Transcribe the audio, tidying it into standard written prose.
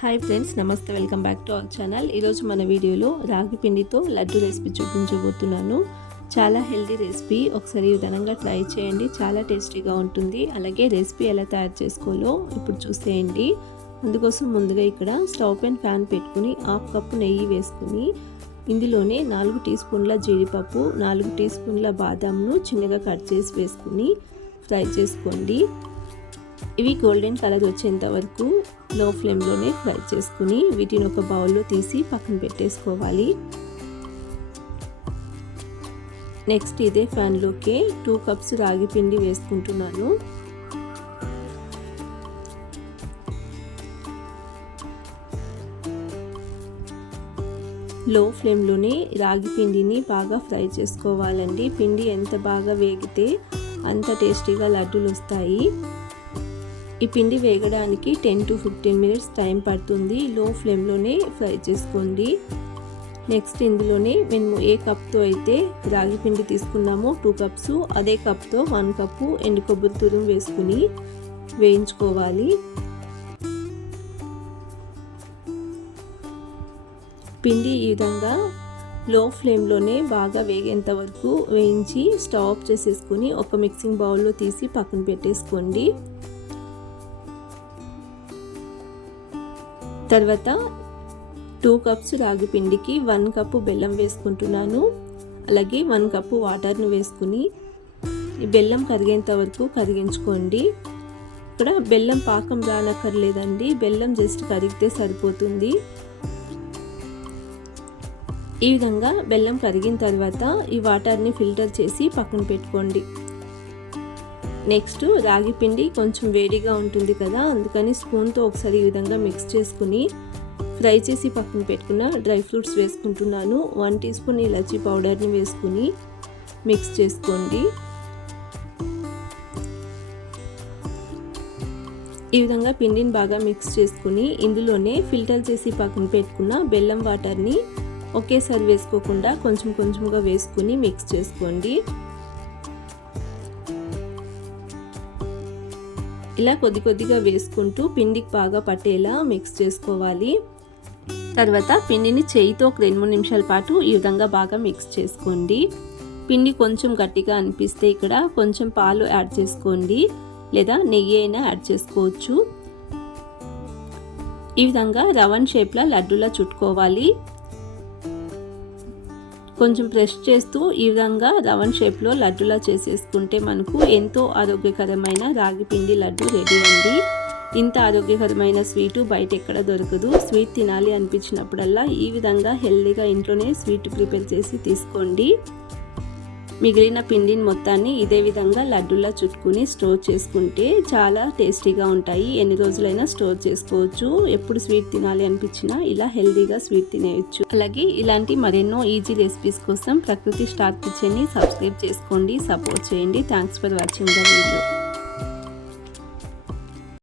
Hi friends, నమస్తే. Welcome back to our channel. ఈరోజు మన వీడియోలో రాగి పిండితో లడ్డు రెసిపీ చూపించబోతున్నాను. చాలా హెల్దీ రెసిపీ. ఒకసారి విధానంగా ట్రై చేయండి, చాలా టేస్టీగా ఉంటుంది. అలాగే రెసిపీ ఎలా తయారు చేసుకోవాలో ఇప్పుడు చూసేయండి. అందుకోసం ముందుగా ఇక్కడ స్టవ్ పైన ఫ్యాన్ పెట్టుకుని 1/2 కప్పు నెయ్యి వేసుకుని ఇందులోనే 4 టీ స్పూన్ల జీడిపప్పు, 4 టీ స్పూన్ల బాదాంను చిన్నగా కట్ చేసి వేసుకుని ఫ్రై చేసుకోండి. ఇవి గోల్డెన్ కలర్ వచ్చేంత వరకు లో ఫ్లేమ్లోనే ఫ్రై చేసుకుని వీటిని ఒక బౌల్లో తీసి పక్కన పెట్టేసుకోవాలి. నెక్స్ట్ ఇదే ఫ్యాన్లోకి 2 కప్స్ రాగి పిండి వేసుకుంటున్నాను. లో ఫ్లేమ్లోనే రాగి పిండిని బాగా ఫ్రై చేసుకోవాలండి. పిండి ఎంత బాగా వేగితే అంత టేస్టీగా లడ్డూలు వస్తాయి. ఈ పిండి వేగడానికి 10 to 15 మినిట్స్ టైం పడుతుంది. లో ఫ్లేమ్లోనే ఫ్రై చేసుకోండి. నెక్స్ట్ ఇందులోనే మేము ఏ కప్తో అయితే రాగి పిండి తీసుకున్నామో 2 కప్స్, అదే కప్తో 1 కప్పు ఎండు కొబ్బరి తురుము వేసుకుని వేయించుకోవాలి. పిండి ఈ విధంగా లో ఫ్లేమ్లోనే బాగా వేగేంత వరకు వేయించి స్టవ్ ఆఫ్ చేసేసుకుని ఒక మిక్సింగ్ బౌల్లో తీసి పక్కన పెట్టేసుకోండి. తర్వాత 2 కప్స్ రాగి పిండికి 1 కప్పు బెల్లం వేసుకుంటున్నాను. అలాగే 1 కప్పు వాటర్ను వేసుకుని ఈ బెల్లం కరిగేంత వరకు కరిగించుకోండి. ఇక్కడ బెల్లం పాకం రానక్కర్లేదండి, బెల్లం జస్ట్ కరిగితే సరిపోతుంది. ఈ విధంగా బెల్లం కరిగిన తర్వాత ఈ వాటర్ని ఫిల్టర్ చేసి పక్కన పెట్టుకోండి. నెక్స్ట్ రాగి పిండి కొంచెం వేడిగా ఉంటుంది కదా, అందుకని స్పూన్తో ఒకసారి ఈ విధంగా మిక్స్ చేసుకుని ఫ్రై చేసి పక్కన పెట్టుకున్న డ్రై ఫ్రూట్స్ వేసుకుంటున్నాను. 1 టీ స్పూన్ ఇలాచీ పౌడర్ని వేసుకుని మిక్స్ చేసుకోండి. ఈ విధంగా పిండిని బాగా మిక్స్ చేసుకుని ఇందులోనే ఫిల్టర్ చేసి పక్కన పెట్టుకున్న బెల్లం వాటర్ని ఒకేసారి వేసుకోకుండా కొంచెం కొంచెంగా వేసుకుని మిక్స్ చేసుకోండి. ఇలా కొద్ది కొద్దిగా వేసుకుంటూ పిండికి బాగా పట్టేలా మిక్స్ చేసుకోవాలి. తర్వాత పిండిని చేయితో ఒక 2-3 నిమిషాల పాటు ఈ విధంగా బాగా మిక్స్ చేసుకోండి. పిండి కొంచెం గట్టిగా అనిపిస్తే ఇక్కడ కొంచెం పాలు యాడ్ చేసుకోండి, లేదా నెయ్యి అయినా యాడ్ చేసుకోవచ్చు. ఈ విధంగా రౌండ్ షేప్లో లడ్డూలా చుట్టుకోవాలి. కొంచెం ప్రెస్ చేస్తూ ఈ విధంగా రౌండ్ షేప్లో లడ్డూలా చేసేసుకుంటే మనకు ఎంతో ఆరోగ్యకరమైన రాగి పిండి లడ్డు రెడీ అండి. ఇంత ఆరోగ్యకరమైన స్వీటు బయట ఎక్కడ దొరకదు. స్వీట్ తినాలి అనిపించినప్పుడల్లా ఈ విధంగా హెల్దీగా ఇంట్లోనే స్వీట్ ప్రిపేర్ చేసి తీసుకోండి. మిగిలిన పిండిని మొత్తాన్ని ఇదే విధంగా లడ్డూలా చుట్టుకుని స్టోర్ చేసుకుంటే చాలా టేస్టీగా ఉంటాయి. ఎన్ని రోజులైనా స్టోర్ చేసుకోవచ్చు. ఎప్పుడు స్వీట్ తినాలి అనిపించినా ఇలా హెల్దీగా స్వీట్ తినేయచ్చు. అలాగే ఇలాంటి మరెన్నో ఈజీ రెసిపీస్ కోసం ప్రకృతి స్టార్ కిచెన్ని సబ్స్క్రైబ్ చేసుకోండి, సపోర్ట్ చేయండి. Thanks for watching the video.